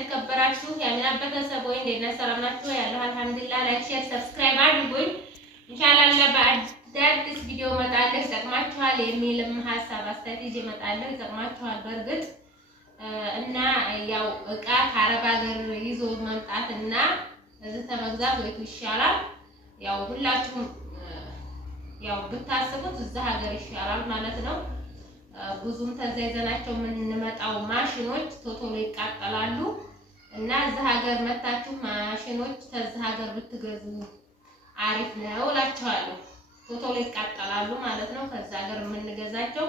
የተከበራችሁ የአሚና ቤተሰብ ወይ እንዴት ሰላም ናችሁ? ያለው አልሐምዱሊላህ። ላይክ፣ ሼር፣ ሰብስክራይብ አድርጉኝ። ኢንሻአላህ በአዲስ ቪዲዮ እመጣለሁ። ይጠቅማችኋል የሚልም ሀሳብ አስተያየት ይዤ እመጣለሁ። ይጠቅማችኋል በእርግጥ እና ያው እቃ ከአረብ ሀገር ይዞ መምጣት እና እዚህ ተመግዛት ወይ ይሻላል። ያው ሁላችሁም ያው ብታስቡት እዛ ሀገር ይሻላል ማለት ነው። ብዙም ተዘይዘናቸው የምንመጣው ማሽኖች ቶሎ ይቃጠላሉ እና እዛ ሀገር መታችሁ ማሽኖች ተዛ ሀገር ብትገዙ አሪፍ ነው እላችኋለሁ። ቶሎ ይቃጠላሉ ማለት ነው። ከዛ ሀገር የምንገዛቸው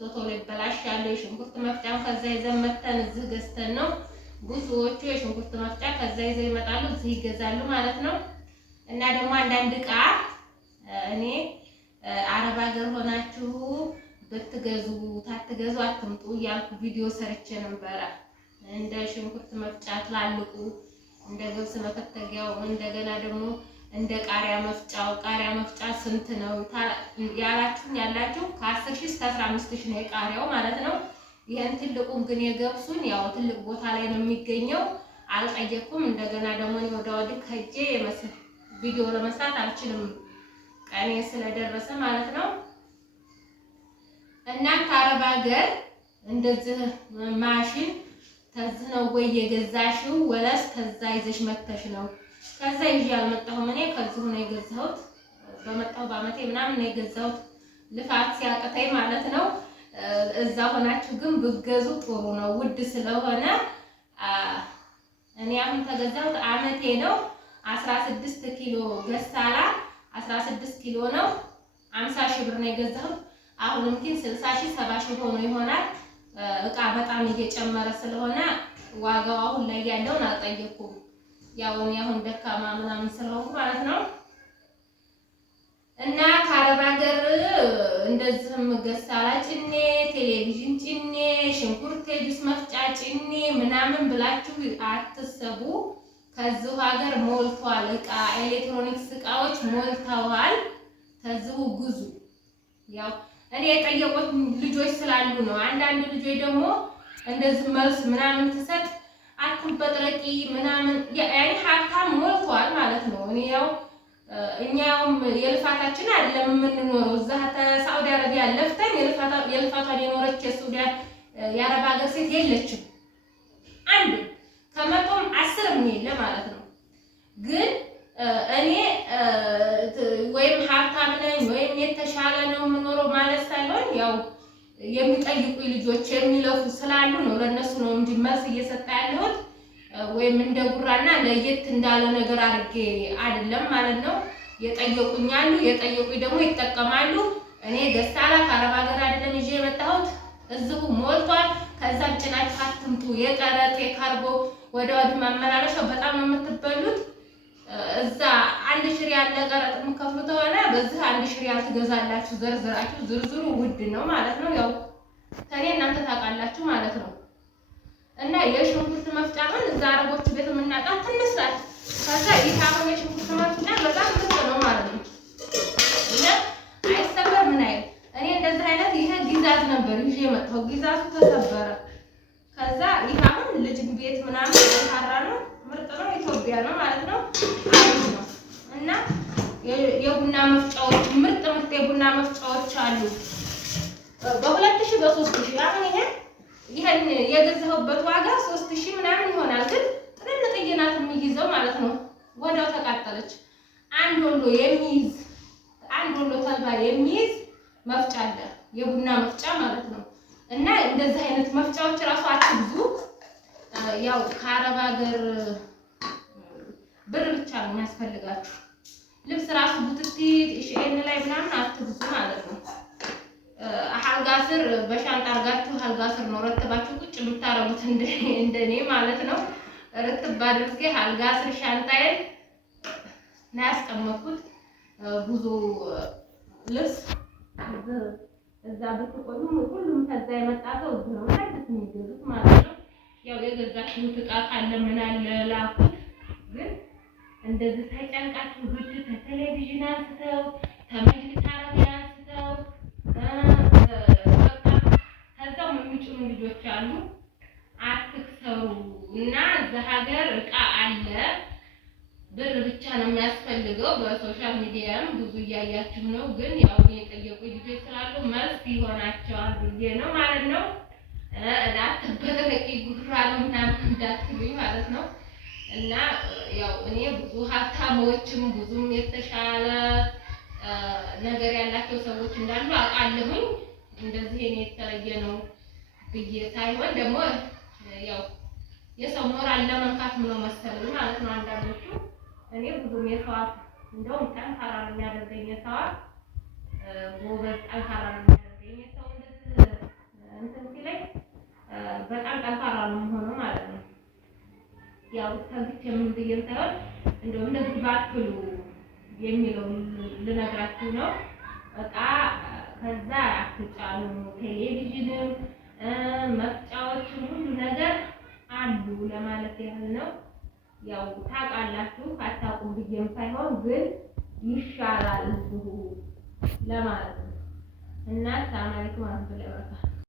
ቶሎ ይበላሻሉ። የሽንኩርት መፍጫም ከዛ ይዘን መተን እዚህ ገዝተን ነው። ብዙዎቹ የሽንኩርት መፍጫ ከዛ ይዘው ይመጣሉ፣ እዚህ ይገዛሉ ማለት ነው። እና ደግሞ አንዳንድ ዕቃ እኔ አረብ ሀገር ሆናችሁ ብትገዙ ታትገዙ አትምጡ እያልኩ ቪዲዮ ሰርቼ ነበረ። እንደ ሽንኩርት መፍጫ ትላልቁ እንደ ገብስ መፈተጊያው እንደገና ደግሞ እንደ ቃሪያ መፍጫ ስንት ነው ያላችሁ ከ10,000 እስከ 15,000 ነው የቃሪያው ማለት ነው። ይሄን ትልቁን ግን የገብሱን ያው ትልቅ ቦታ ላይ ነው የሚገኘው። አልጠየኩም። እንደገና ደግሞ ወደ ወዲህ ከጄ ቪዲዮ ለመስራት አልችልም ቀኔ ስለደረሰ ማለት ነው። እና ከአረብ ሀገር እንደዚህ ማሽን ተዝህ ነው ወይ የገዛሽው ወለስ ከዛ ይዘሽ መተሽ ነው? ከዛ ይዤ አልመጣሁም። እኔ ከዚሁ ነው የገዛሁት። በመጣሁ በአመቴ ምናምን ነው የገዛሁት ልፋት ሲያቅተኝ ማለት ነው። እዛ ሆናችሁ ግን ብገዙ ጥሩ ነው፣ ውድ ስለሆነ እኔ አሁን ተገዛሁት አመቴ ነው። 16 ኪሎ ገዝታላ 16 ኪሎ ነው 50,000 ብር ነው የገዛሁት። አሁንም ግን 60,000 70,000 ሆኖ ይሆናል። እቃ በጣም እየጨመረ ስለሆነ ዋጋው አሁን ላይ ያለውን አልጠየኩም። ያው እኔ አሁን ደካማ ምናምን ስለሆንኩ ማለት ነው። እና ከአረብ ሀገር እንደዚህም ገዝታላ ጭኔ ቴሌቪዥን ጭኔ ሽንኩርት ጁስ መፍጫ ጭኔ ምናምን ብላችሁ አትሰቡ። ከዚሁ ሀገር ሞልቷል። እቃ ኤሌክትሮኒክስ እቃዎች ሞልተዋል። ከዚሁ ግዙ። ያው እኔ የጠየቁት ልጆች ስላሉ ነው። አንዳንድ ልጆች ደግሞ እንደዚህ መልስ ምናምን ትሰጥ አትበጥረቂ ምናምን ያኔ ሀብታም ሞልቷል ማለት ነው። እኔ ያው እኛውም የልፋታችን አይደለም የምንኖረው እዛ ሳውዲ አረቢያ ለፍተን የልፋቷን የኖረች የአረብ ሀገር ሴት የለችም። አንድ ከመቶም 10 የለ ማለት ነው። ግን እኔ ወይም ሀብታም ነኝ ወይም የተሻለ ነው የምኖረው ማለት ሳይሆን ያው የሚጠይቁኝ ልጆች የሚለፉ ስላሉ ነው። ለነሱ ነው እንጂ መልስ እየሰጠ ያለሁት ወይም እንደ ጉራና ለየት እንዳለ ነገር አድርጌ አይደለም ማለት ነው። የጠየቁኝ አሉ፣ የጠየቁኝ ደግሞ ይጠቀማሉ። እኔ ገዝታላ ከአረብ ሀገር አይደለም ይዤ የመጣሁት እዚሁ ሞልቷል። ከዛም ጭናችሁ አትምጡ። የቀረጥ የካርጎ ወደ ወዲህ ማመላለሻው በጣም ነው የምትበሉት። እዛ 1,000 ሪያል ለቀረጥ የምትከፍሉ ከሆነ በዚህ 1,000 ሪያል ትገዛላችሁ። ዘርዝራችሁ ዝርዝሩ ውድ ነው ማለት ነው። ያው ከኔ እናንተ ታውቃላችሁ ማለት ነው። እና የሽንኩርት መፍጫ አሁን እዛ አረቦች ቤት የምናውቃት ትንሽ ናት። ከዛ ይታመም የሽንኩርት መፍጫ በጣም ትልቅ ነው ማለት ነው። እና አይሰበር ምን አይል እኔ እንደዚህ አይነት ይሄ ጊዛዝ ነበር ይዤ የመጣሁ ጊዛዙ ተሰበረ። ከዛ ይታመም ልጅ ቤት ምናምን ታራ ነው ምርጥ ነው ኢትዮጵያ ነው ማለት ነው። አሪፍ ነው። እና የቡና መፍጫዎች ምርጥ የቡና መፍጫዎች አሉ በ2,000 በ3,000 አሁን ይሄን የገዛሁበት ዋጋ 3,000 ምናምን ይሆናል። ግን ጥንጥዬ ናት የሚይዘው ማለት ነው። ወዳው ተቃጠለች። አንድ ወሎ ተልባ የሚይዝ መፍጫ አለ የቡና መፍጫ ማለት ነው። እና እንደዚህ አይነት መፍጫዎች ራሱ አትግዙ። ያው ከአረብ ሀገር ብር ብቻ ነው የሚያስፈልጋችሁ። ልብስ ራሱ ቡትቲ ሺኤን ላይ ምናምን አትግዙ ማለት ነው። አልጋ ስር በሻንጣ አርጋችሁ አልጋ ስር ነው ረትባችሁ ቁጭ የምታረጉት እንደኔ ማለት ነው። ረትባ አድርጌ አልጋ ስር ሻንጣዬን ነው ያስቀመጥኩት። ብዙ ልብስ እዛ ብትቆዩ ሁሉም ከዛ የመጣ ሰው ነው ማለት የሚገዙት ማለት ነው። ያው የገዛችሁት ዕቃ ካለ ምን አለ ላኩት። ግን እንደዚህ ተጨንቃችሁ ግድ ከቴሌቪዥን አንስተው ከመጅሊስ አረቢያ አንስተው ከዛው የሚጭኑ ልጆች አሉ። አትክሰሩ እና እዛ ሀገር እቃ አለ፣ ብር ብቻ ነው የሚያስፈልገው። በሶሻል ሚዲያም ብዙ እያያችሁ ነው። ግን ያው የጠየቁኝ ልጆች ስላሉ መልስ ይሆናቸዋል ብዬ ነው ማለት ነው። አትበረቂ ጉራ ነው ምናምን እንዳትሉኝ ማለት ነው። እና ያው እኔ ብዙ ሀብታሞችም ብዙም የተሻለ ነገር ያላቸው ሰዎች እንዳሉ አውቃለሁኝ። እንደዚህ እኔ የተለየ ነው ብዬ ሳይሆን ደግሞ ያው የሰው ሞራል ለመንካት ነው መሰለኝ ማለት ነው አንዳንዶቹ። እኔ ብዙም የሰዋት እንደውም ጠንካራ ነው የሚያደርገኝ የሰዋት ጎበዝ ጠንካራ ነው የሚያደርገኝ የሰው እንደዚህ እንትን ሲለኝ በጣም ጠንካራ ነው የምሆነው ማለት ነው። ያው ከዚህ ምን ብዬ ሳይሆን እንደውም እንደዚህ ባትሉ የሚለው ልነግራችሁ ነው። በቃ ከዛ አትጫኑ፣ ቴሌቪዥንም መፍጫዎችም ሁሉ ነገር አሉ ለማለት ያህል ነው። ያው ታውቃላችሁ አታውቁም ብዬም ሳይሆን ግን ይሻላል ለማለት ነው። እና ሰላም አለይኩም ወራህመቱላሂ ወበረካቱ